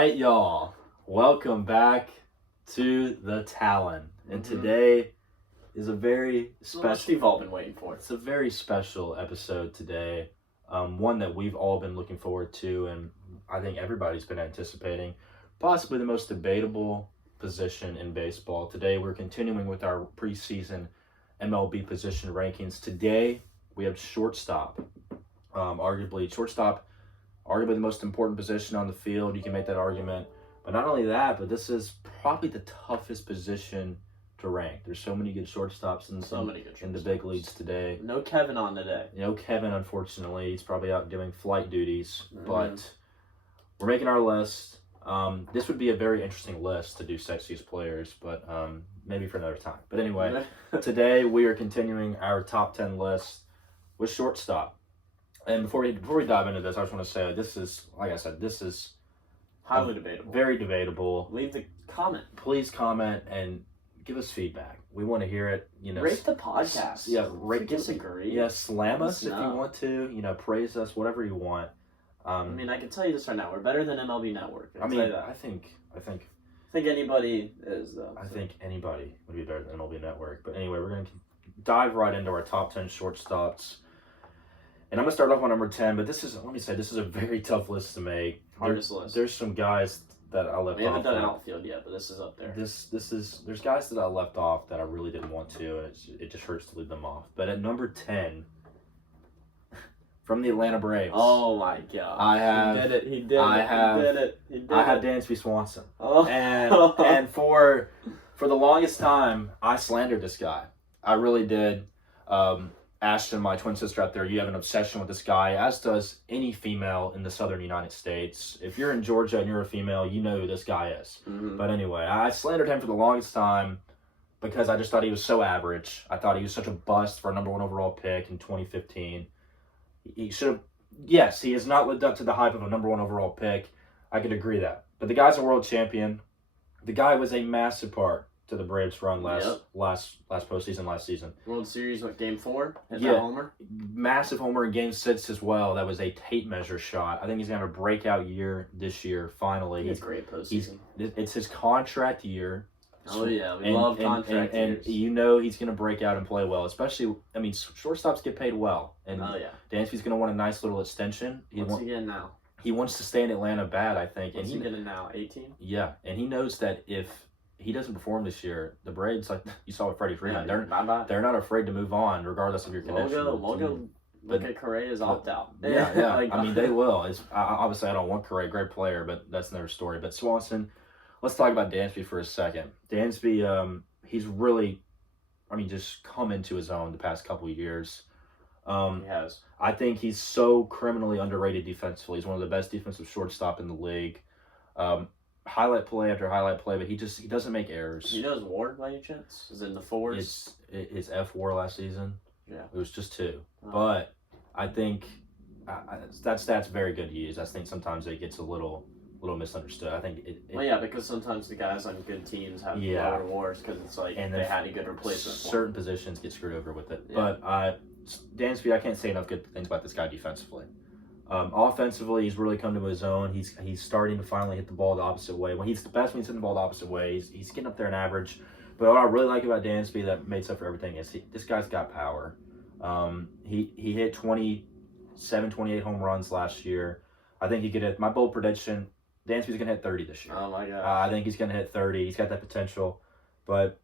right, y'all. Welcome back to the Talon. And today is a very special. We've all been waiting for. It's a very special episode today. One that we've all been looking forward to, and I think everybody's been anticipating. Possibly the most debatable position in baseball. Today, we're continuing with our preseason MLB position rankings. Today, we have shortstop. Arguably the most important position on the field. You can make that argument. But not only that, but this is probably the toughest position to rank. There's so many good shortstops in the big leagues today. No Kevin on today. No Kevin, unfortunately. He's probably out doing flight duties. But we're making our list. This would be a very interesting list to do sexiest players, but maybe for another time. But anyway, today we are continuing our top 10 list with shortstop. And before we dive into this, I just want to say this is, like I said, this is highly debatable. Very debatable. Leave the comment. Please comment and give us feedback. We want to hear it. Rate the podcast. Yeah, disagree. Yeah, slam us if you want to. Praise us, whatever you want. I can tell you this right now. We're better than MLB Network. I think anybody is though. I think anybody would be better than MLB Network. But anyway, we're gonna dive right into our top 10 shortstops. And I'm going to start off on number 10, but this is a very tough list to make. Hardest list. There's some guys that I left off. We haven't done outfield yet, but this is up there. There's guys that I left off that I really didn't want to, and it just hurts to leave them off. But at number 10, from the Atlanta Braves. Oh my God. He did it. I have Dansby Swanson. Oh. And for the longest time, I slandered this guy. I really did. Ashton, my twin sister out there, you have an obsession with this guy, as does any female in the southern United States. If you're in Georgia and you're a female, you know who this guy is. But anyway, I slandered him for the longest time because I just thought he was so average. I thought he was such a bust for a number 1 overall pick in 2015. He should have, yes, he has not lived up to the hype of a number 1 overall pick. I could agree that. But the guy's a world champion. The guy was a massive part to the Braves' run last postseason, last season. World Series, Game 4? That homer? Massive homer in Game 6 as well. That was a tape measure shot. I think he's going to have a breakout year this year, finally. He's great postseason. It's his contract year. Oh, yeah. We love contract years. And he's going to break out and play well. Especially, shortstops get paid well. And Dansby's going to want a nice little extension. What's he getting now? He wants to stay in Atlanta bad, I think. What's he getting now, 18? Yeah, and he knows that if he doesn't perform this year, the Braves, like you saw with Freddie Freeman, they're not afraid to move on regardless of your connection. Look at Correa's opt-out. Yeah. They will. Obviously, I don't want Correa, great player, but that's another story. But Swanson, let's talk about Dansby for a second. Dansby, he's really, just come into his own the past couple of years. He has. I think he's so criminally underrated defensively. He's one of the best defensive shortstop in the league. Highlight play after highlight play, but he doesn't make errors. You know his WAR by any chance? Is it in the 4s? His F WAR last season. Yeah, it was just 2. But I think that stat's very good to use. I think sometimes it gets a little misunderstood. I think because sometimes the guys on good teams have lower WARs because it's and they had a good replacement. Certain positions get screwed over with it. Yeah. But Dansby, I can't say enough good things about this guy defensively. Offensively, he's really come to his own. He's starting to finally hit the ball the opposite way. When he's the best, when he's hitting the ball the opposite way, he's getting up there in average. But what I really like about Dansby that makes up for everything is this guy's got power. He hit 28 home runs last year. I think he could hit, my bold prediction, Dansby's going to hit 30 this year. Oh, my God. I think he's going to hit 30. He's got that potential. But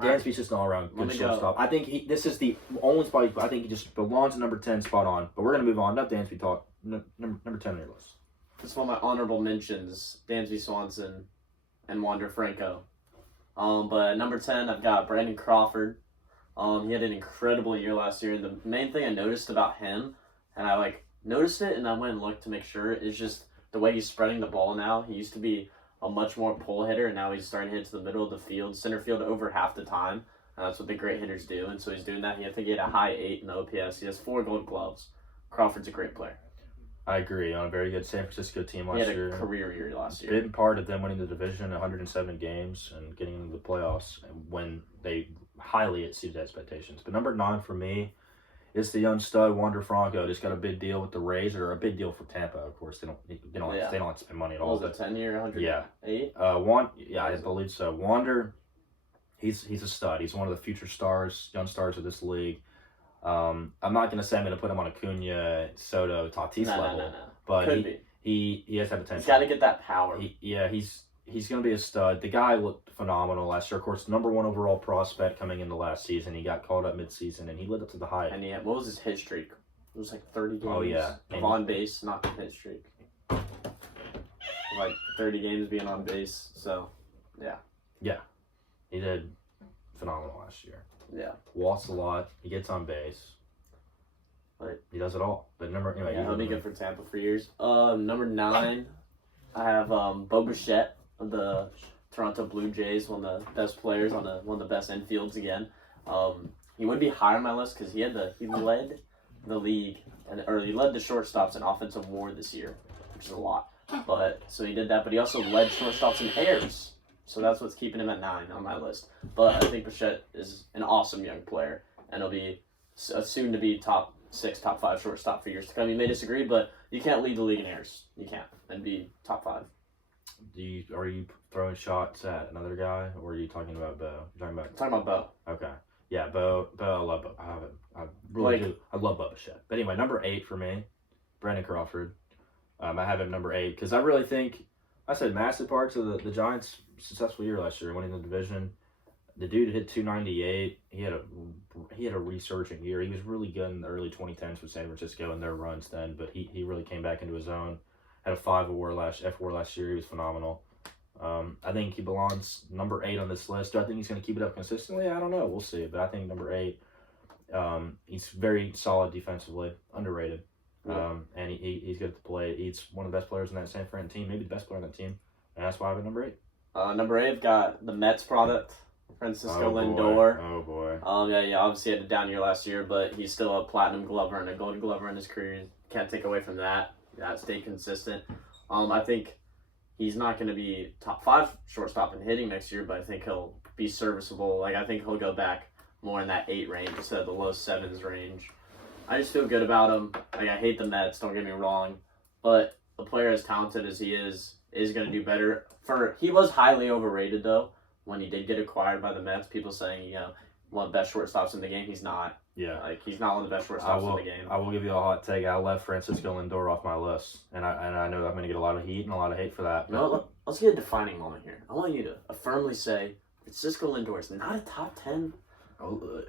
Dansby's just an all-around good shortstop. I think this is the only spot I think he just belongs to number 10 spot on. But we're going to move on. Enough Dansby talk. Number 10 on your list. This is one of my honorable mentions, Dansby Swanson and Wander Franco. But number 10, I've got Brandon Crawford. He had an incredible year last year. And the main thing I noticed about him, and I noticed it and I went and looked to make sure, is just the way he's spreading the ball now. He used to be a much more pull hitter, and now he's starting to hit to the middle of the field, center field over half the time. And that's what the great hitters do. And so he's doing that. I think he had a high 8 in OPS. He has 4 gold gloves. Crawford's a great player. I agree. On a very good San Francisco team last year. He had a career year last year. Big part of them winning the division, 107 games, and getting into the playoffs when they highly exceeded expectations. But number 9 for me It's the young stud Wander Franco. Just got a big deal with the Rays, or a big deal for Tampa. Of course, they don't have to spend money at all. What was it, 10-year, 108? I believe so. Wander, he's a stud. He's one of the future stars, young stars of this league. I'm not gonna say I'm gonna put him on Acuna, Soto, Tatis level, No. but Could be. he has that potential. He's got to get that power. He's going to be a stud. The guy looked phenomenal last year. Of course, number 1 overall prospect coming into last season. He got called up midseason, and he lived up to the hype. And what was his hit streak? It was like 30 games. Oh, yeah. Of on base, not the hit streak. Like 30 games being on base. So, yeah. Yeah. He did phenomenal last year. Yeah. Walks a lot. He gets on base. Right. He does it all. But he'll be good for Tampa for years. Number 9, I have Bogarts of the Toronto Blue Jays, one of the best players on one of the best infields again. He would be higher on my list because he led the league he led the shortstops in offensive WAR this year, which is a lot. But so he did that, but he also led shortstops in errors. So that's what's keeping him at 9 on my list. But I think Buchet is an awesome young player, and he'll be soon to be top 6, top 5 shortstop for years to come. You may disagree, but you can't lead the league in errors. You can't and be top 5. Are you throwing shots at another guy, or are you talking about Bo? I'm talking about Bo. Okay. Yeah, Bo. I love Bo. I really do. I love Bo Bichette. But anyway, number 8 for me, Brandon Crawford. I have him number 8 because I really think I said massive parts of the Giants' successful year last year, winning the division. The dude hit 298. He had a resurgent year. He was really good in the early 2010s with San Francisco and their runs then, but he really came back into his own. Had a 5 WAR last year. He was phenomenal. I think he belongs number 8 on this list. Do I think he's going to keep it up consistently? I don't know. We'll see. But I think number 8, he's very solid defensively, underrated. And he's good at the plate. He's one of the best players in that San Fran team, maybe the best player on that team. And that's why I have number 8. Number 8, I've got the Mets product, Francisco Lindor. Oh, boy. Obviously had a down year last year, but he's still a platinum glover and a gold glover in his career. Can't take away from that. Stay consistent. I think he's not going to be top 5 shortstop in hitting next year, but I think he'll be serviceable. I think he'll go back more in that 8 range instead of the low 7s range. I just feel good about him. I hate the Mets, don't get me wrong, but a player as talented as he is going to do better. He was highly overrated, though, when he did get acquired by the Mets. People saying, one of the best shortstops in the game. He's not. Yeah. He's not one of the best shortstops in the game. I will give you a hot take. I left Francisco Lindor off my list, and I know I'm going to get a lot of heat and a lot of hate for that. Let's get a defining moment here. I want you to firmly say Francisco Lindor is not a top 10.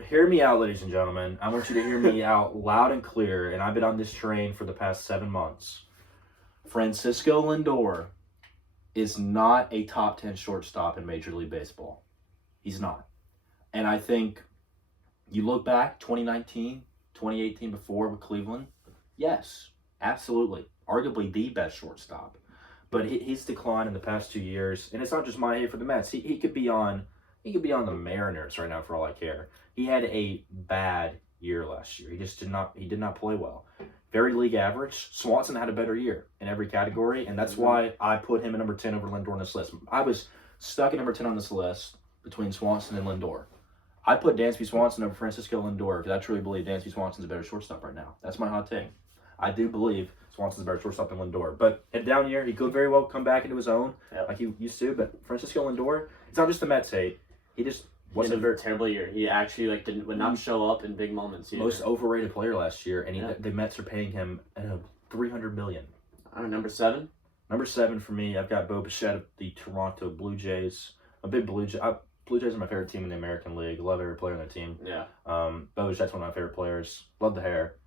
Hear me out, ladies and gentlemen. I want you to hear me out loud and clear, and I've been on this train for the past 7 months. Francisco Lindor is not a top 10 shortstop in Major League Baseball. He's not. And I think you look back, 2019, 2018 before with Cleveland, yes, absolutely. Arguably the best shortstop. But he's declined in the past 2 years, and it's not just my hate for the Mets. He could be on the Mariners right now for all I care. He had a bad year last year. He did not play well. Very league average. Swanson had a better year in every category, and that's why I put him at number 10 over Lindor on this list. I was stuck at number 10 on this list between Swanson and Lindor. I put Dansby Swanson over Francisco Lindor because I truly believe Dansby Swanson's a better shortstop right now. That's my hot take. I do believe Swanson's a better shortstop than Lindor. But at down year, he could very well come back into his own like he used to. But Francisco Lindor, it's not just the Mets hate. He just wasn't a very terrible year. He actually would not show up in big moments. Either. Most overrated player last year, and the Mets are paying him $300 million. Number 7. Number 7 for me, I've got Bo Bichette of the Toronto Blue Jays. A big Blue Jays. Blue Jays are my favorite team in the American League. Love every player on the team. Yeah. Bo Bichette's one of my favorite players. Love the hair.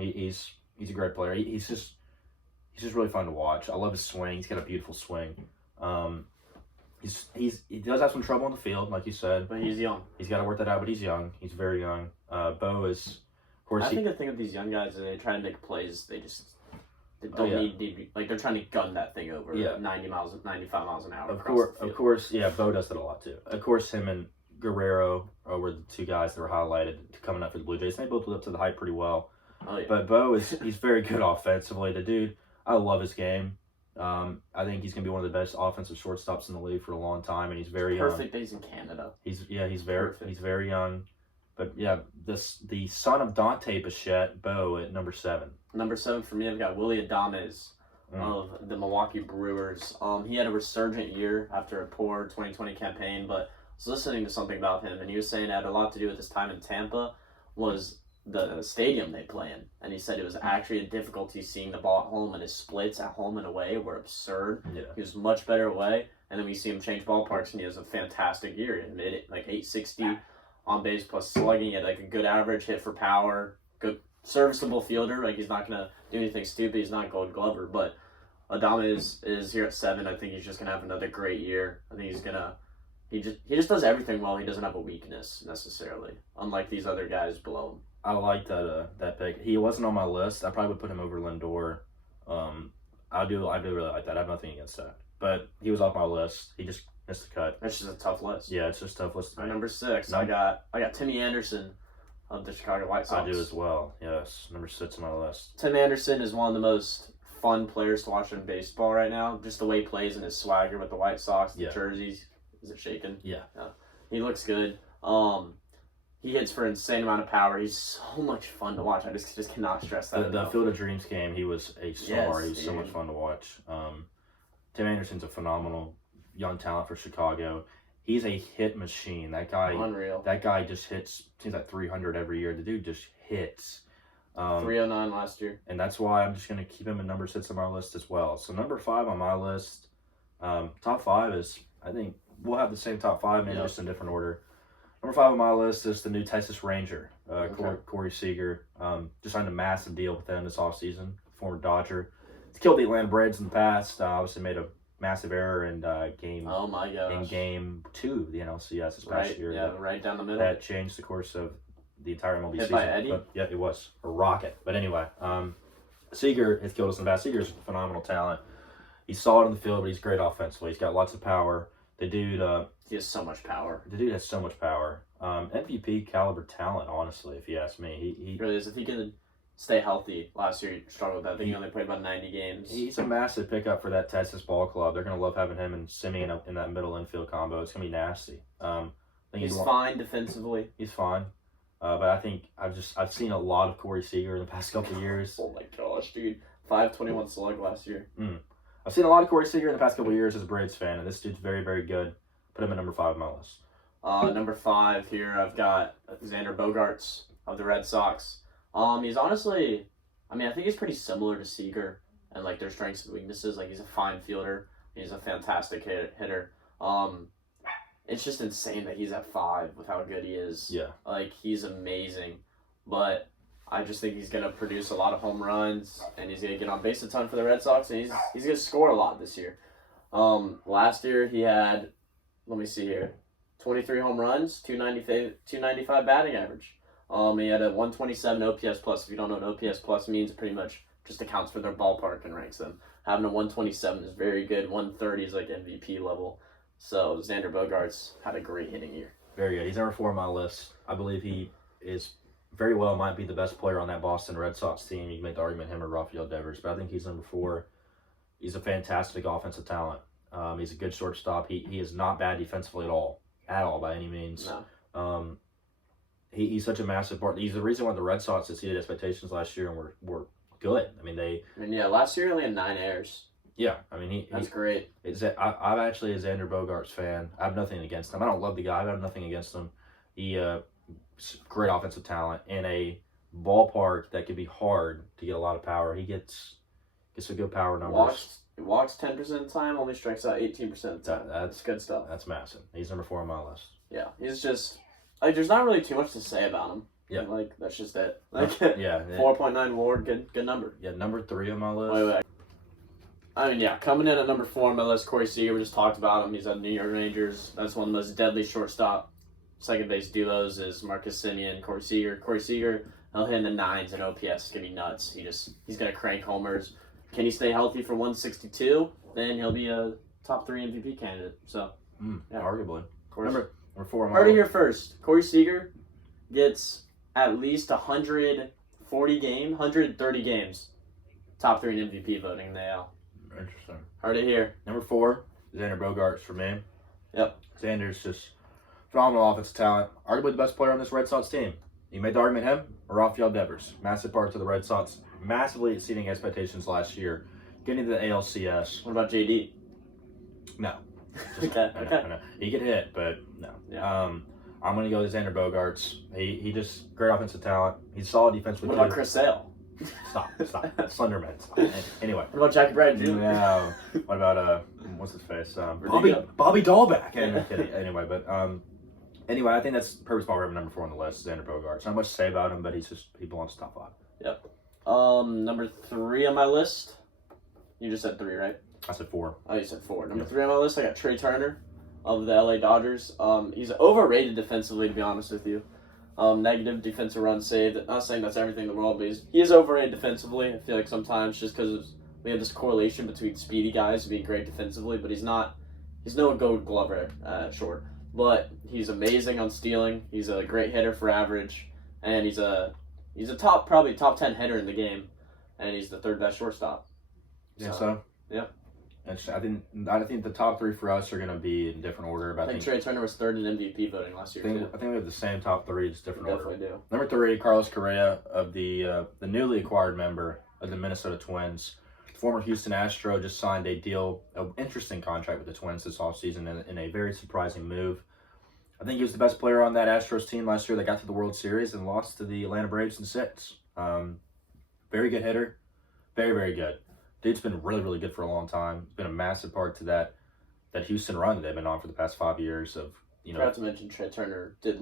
He's a great player. He's just really fun to watch. I love his swing. He's got a beautiful swing. He does have some trouble on the field, like you said. But he's young. He's got to work that out, but he's young. He's very young. Bo is, of course. I think the thing with these young guys is they try to make plays. They don't need they're trying to gun that thing over 95 miles an hour. Of course, yeah. Bo does that a lot too. Of course, him and Guerrero were the 2 guys that were highlighted coming up for the Blue Jays. They both lived up to the hype pretty well. Oh, yeah. But Bo he's very good offensively. The dude, I love his game. I think he's gonna be one of the best offensive shortstops in the league for a long time, and he's very young. Perfect that he's in Canada. He's very young. But yeah, the son of Dante Bichette, Bo at number 7. Number 7 for me, I've got Willie Adames of the Milwaukee Brewers. He had a resurgent year after a poor 2020 campaign, but I was listening to something about him, and he was saying it had a lot to do with his time in Tampa, was the stadium they play in. And he said it was actually a difficulty seeing the ball at home, and his splits at home and away were absurd. Yeah. He was much better away, and then we see him change ballparks, and he has a fantastic year. He made it like 860 on base plus slugging. He had like a good average, hit for power, good serviceable fielder. Like, he's not gonna do anything stupid. He's not Gold Glover, but Adames is here at 7. I think he's just gonna have another great year. I think he just does everything well. He doesn't have a weakness necessarily, unlike these other guys below him. I like that pick. He wasn't on my list. I probably would put him over Lindor. I do really like that. I have nothing against that. But he was off my list. He just missed the cut. That's just a tough list. Yeah, it's just a tough list. At number 6, I got Timmy Anderson of the Chicago White Sox. I do as well. Yes, number 6 on my list. Tim Anderson is one of the most fun players to watch in baseball right now. Just the way he plays and his swagger with the White Sox, the jerseys. Is it shaking? Yeah. He looks good. He hits for an insane amount of power. He's so much fun to watch. I just cannot stress that. The Field of Dreams game, he was a star. Yes, he was so much fun to watch. Tim Anderson's a phenomenal young talent for Chicago. He's a hit machine. That guy, unreal. That guy just hits. Seems like 300 every year. The dude just hits. 309 last year. And that's why I'm just going to keep him at number 6 on my list as well. So number 5 on my list, top 5 is, I think we'll have the same top 5, maybe just in different order. Number 5 on my list is the new Texas Ranger, Cory Sieger. Just signed a massive deal with them this offseason, former Dodger. He's killed the Atlanta Braves in the past. Obviously made a massive error in game. Oh my gosh. In game 2 of the NLCS this past year. Yeah, right down the middle. That changed the course of the entire MLB season. By Eddie? But, yeah, it was a rocket. But anyway, Seeger has killed us in the past. Seeger's a phenomenal talent. He's solid on the field, but he's great offensively. He's got lots of power. The dude, he has so much power. The dude has so much power. MVP caliber talent, honestly, if you ask me. He really is. If he can stay healthy, last year he struggled with that. I think he only played about 90 games. He's a massive pickup for that Texas ball club. They're going to love having him and Simeon in that middle infield combo. It's going to be nasty. I think he's fine defensively. He's fine. But I think I've seen a lot of Cory Sieger in the past couple of years. Oh my gosh, dude. 521 slug last year. I've seen a lot of Cory Sieger in the past couple of years as a Braves fan, and this dude's very, very good. Put him at number 5 on my list. Number 5 here, I've got Xander Bogarts of the Red Sox. He's honestly, I think he's pretty similar to Seeger and like their strengths and weaknesses. Like, he's a fine fielder. He's a fantastic hitter. It's just insane that he's at 5 with how good he is. Yeah. Like, he's amazing. But I just think he's going to produce a lot of home runs, and he's going to get on base a ton for the Red Sox, and he's going to score a lot this year. Last year he had, let me see here, 23 home runs, 295 batting average. He had a 127 OPS plus. If you don't know what OPS plus means, it pretty much just accounts for their ballpark and ranks them. Having a 127 is very good. 130 is like MVP level. So Xander Bogarts had a great hitting year. Very good. He's number 4 on my list. I believe he is very well might be the best player on that Boston Red Sox team. You can make the argument him or Rafael Devers, but I think he's number 4. He's a fantastic offensive talent. He's a good shortstop. He is not bad defensively at all by any means. No. He's such a massive part. He's the reason why the Red Sox exceeded expectations last year and were good. Last year he only had 9 errors. Yeah, that's great. I'm actually a Xander Bogarts fan. I have nothing against him. I don't love the guy. I have nothing against him. He great offensive talent in a ballpark that could be hard to get a lot of power. He gets a good power numbers. Walks 10% of the time, only strikes out 18% of the time. That's good stuff. That's massive. He's number 4 on my list. Yeah, he's just there's not really too much to say about him. Yeah, that's just it. 4.9 WAR, good number. Yeah, number 3 on my list. Wait. Coming in at number 4 on my list, Cory Sieger. We just talked about him. He's on New York Rangers. That's one of the most deadly shortstop second base duos is Marcus Semien, Cory Sieger. Cory Sieger, he'll hit in the 9s and OPS. It's gonna be nuts. He's gonna crank homers. Can he stay healthy for 162? Then he'll be a top 3 MVP candidate. So, arguably. Of course. Number 4 on my list. Heard it list. here first. Cory Sieger gets at least 130 games. Top 3 in MVP voting in the AL. Interesting. Heard it here. Number 4, Xander Bogarts for me. Yep. Xander's just Phenomenal offensive talent. Arguably the best player on this Red Sox team. You made the argument him or Rafael Devers. Massive part to the Red Sox. Massively exceeding expectations last year. Getting to the ALCS. What about JD? No. Okay. I know. He get hit, but no. Yeah. I'm going to go with Xander Bogarts. He just great offensive talent. He's solid defensively. What about Chris Sale? Stop. Slenderman. Stop. Anyway. What about Jackie Bradley Jr.? No. What about what's his face? Verdugo. Bobby Dahlbeck. I'm kidding. Anyway, but anyway, I think that's perfect spot for number 4 on the list. Xander Bogarts. Not much to say about him, but he belongs to top 5. Yep. Number 3 on my list. You just said 3, right? I said 4. Oh, you said 4. Number 3 on my list, I got Trey Turner of the LA Dodgers. He's overrated defensively, to be honest with you. Negative defensive run saved. Not saying that's everything in the world, but he is overrated defensively. I feel like sometimes just because we have this correlation between speedy guys being great defensively, but he's no Gold Glover at short. But he's amazing on stealing. He's a great hitter for average, and he's a probably top 10 hitter in the game, and he's the 3rd best shortstop. So? Yep. I think the top 3 for us are going to be in different order. But I think Trey Turner was 3rd in MVP voting last year, too. I think we have the same top 3, just different order. Definitely do. Number 3, Carlos Correa of the newly acquired member of the Minnesota Twins. The former Houston Astro just signed an interesting contract with the Twins this offseason in a very surprising move. I think he was the best player on that Astros team last year. They got to the World Series and lost to the Atlanta Braves in 6. Very good hitter. Very, very good. Dude's been really, really good for a long time. It's been a massive part to that Houston run that they've been on for the past 5 years of, Forgot to mention Trey Turner did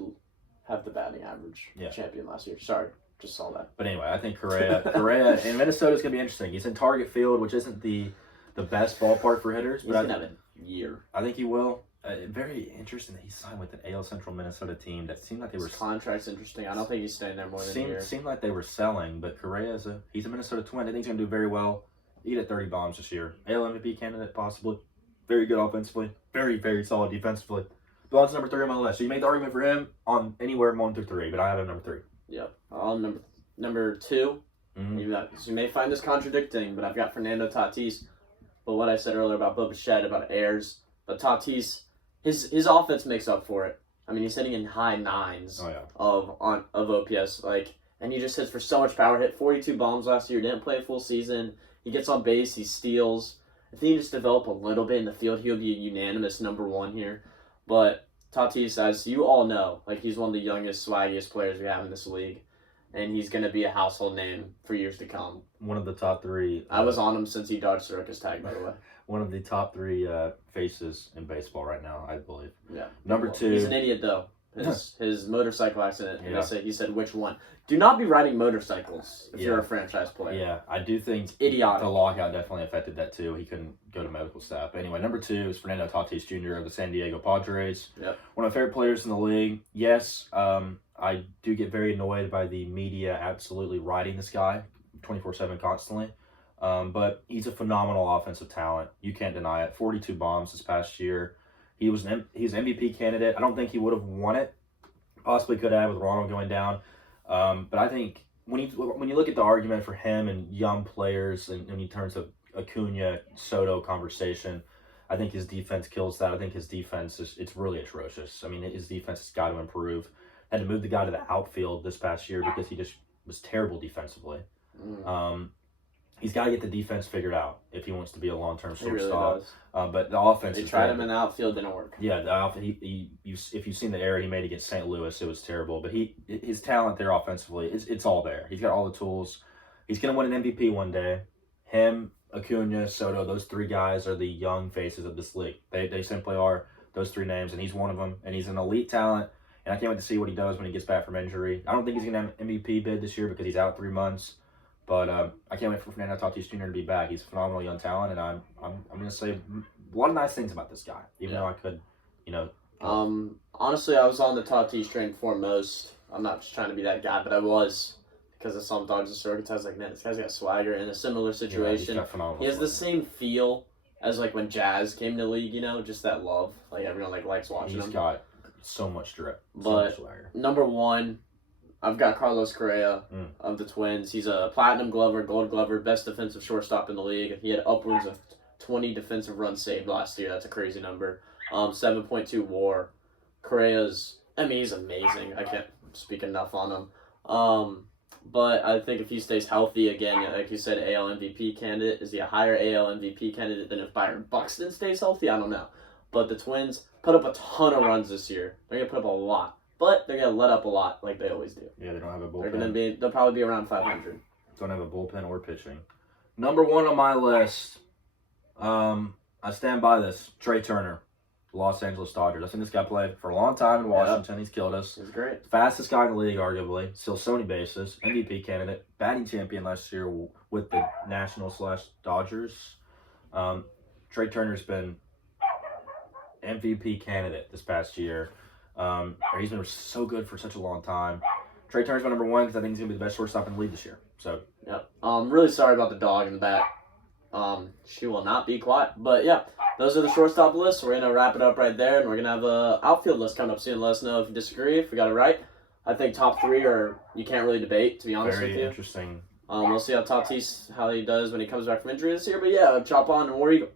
have the batting average champion last year. Sorry, just saw that. But anyway, I think Correa in Minnesota is going to be interesting. He's in Target Field, which isn't the best ballpark for hitters. He's going to have a year. I think he will. Very interesting that he signed with an AL Central Minnesota team that seemed like they were... His contract's interesting. I don't think he's staying there more than a year. Seemed like they were selling, but Correa he's a Minnesota Twin. I think he's going to do very well. He hit 30 bombs this year. AL MVP candidate, possibly. Very good offensively. Very, very solid defensively. Belongs number 3 on my list. So you made the argument for him on anywhere 1 through 3, but I have him number 3. Yep. Number 2. Mm-hmm. You may find this contradicting, but I've got Fernando Tatis. But what I said earlier about Buchet, about errors, but Tatis, his offense makes up for it. I mean, he's hitting in high 9s of OPS, and he just hits for so much power. Hit 42 bombs last year. Didn't play a full season. He gets on base. He steals. If he just develop a little bit in the field, he'll be a unanimous number 1 here. But Tatis, as you all know, he's one of the youngest, swaggiest players we have in this league, and he's going to be a household name for years to come. One of the top 3. I was on him since he dodged Circus tag, by the way. One of the top 3 faces in baseball right now, I believe. Yeah. Number 2. He's an idiot, though. His motorcycle accident. Yeah. He said, which one? Do not be riding motorcycles if you're a franchise player. Yeah, I do think idiotic. The lockout definitely affected that too. He couldn't go to medical staff. But anyway, number 2 is Fernando Tatis Jr. of the San Diego Padres. Yep. One of my favorite players in the league. Yes, I do get very annoyed by the media absolutely riding this guy 24/7 constantly. But he's a phenomenal offensive talent. You can't deny it. 42 bombs this past year. He's an MVP candidate. I don't think he would have won it. Possibly could have with Ronald going down. But I think when you look at the argument for him and young players and in terms of Acuna Soto conversation, I think his defense kills that. I think his defense it's really atrocious. I mean, his defense has got to improve. Had to move the guy to the outfield this past year because he just was terrible defensively. He's got to get the defense figured out if he wants to be a long-term shortstop. Really but the offense. They tried him in the outfield, didn't work. Yeah, the outfield. If you've seen the error he made against St. Louis, it was terrible. But his talent there offensively, it's all there. He's got all the tools. He's gonna win an MVP one day. Him, Acuna, Soto, those 3 guys are the young faces of this league. They simply are those 3 names, and he's one of them. And he's an elite talent. And I can't wait to see what he does when he gets back from injury. I don't think he's gonna have an MVP bid this year because he's out 3 months. But I can't wait for Fernando Tatis Jr. to be back. He's a phenomenal young talent, and I'm going to say a lot of nice things about this guy, even though I could, Honestly, I was on the Tatis train foremost. I'm not just trying to be that guy, but I was because I saw him dodge the circuits. I was like, man, this guy's got swagger in a similar situation. He has the same feel as when Jazz came to the league. Just that love, everyone likes watching him. He's got so much drip, but number 1. I've got Carlos Correa of the Twins. He's a Platinum Glover, Gold Glover, best defensive shortstop in the league. He had upwards of 20 defensive runs saved last year. That's a crazy number. 7.2 WAR. Correa's, I mean, he's amazing. I can't speak enough on him. But I think if he stays healthy again, like you said, AL MVP candidate. Is he a higher AL MVP candidate than if Byron Buxton stays healthy? I don't know. But the Twins put up a ton of runs this year. They're going to put up a lot. But they're going to let up a lot like they always do. Yeah, they don't have a bullpen. They'll probably be around 500. Don't have a bullpen or pitching. Number 1 on my list, I stand by this, Trey Turner, Los Angeles Dodgers. I think this guy played for a long time in Washington. He's killed us. He's great. Fastest guy in the league, arguably. Still so many bases. MVP candidate. Batting champion last year with the Nationals/Dodgers. Trey Turner's been MVP candidate this past year. He's been so good for such a long time. Trey Turner's my number 1 because I think he's going to be the best shortstop in the league this year. So, yep. Really sorry about the dog in the back. She will not be quiet. But yeah, those are the shortstop lists. We're going to wrap it up right there, and we're going to have a outfield list coming up soon. Let us know if you disagree, if we got it right. I think top 3 you can't really debate, to be honest with you. Very interesting. We'll see how Tatis, how he does when he comes back from injury this year. But yeah, chop on and War Eagle.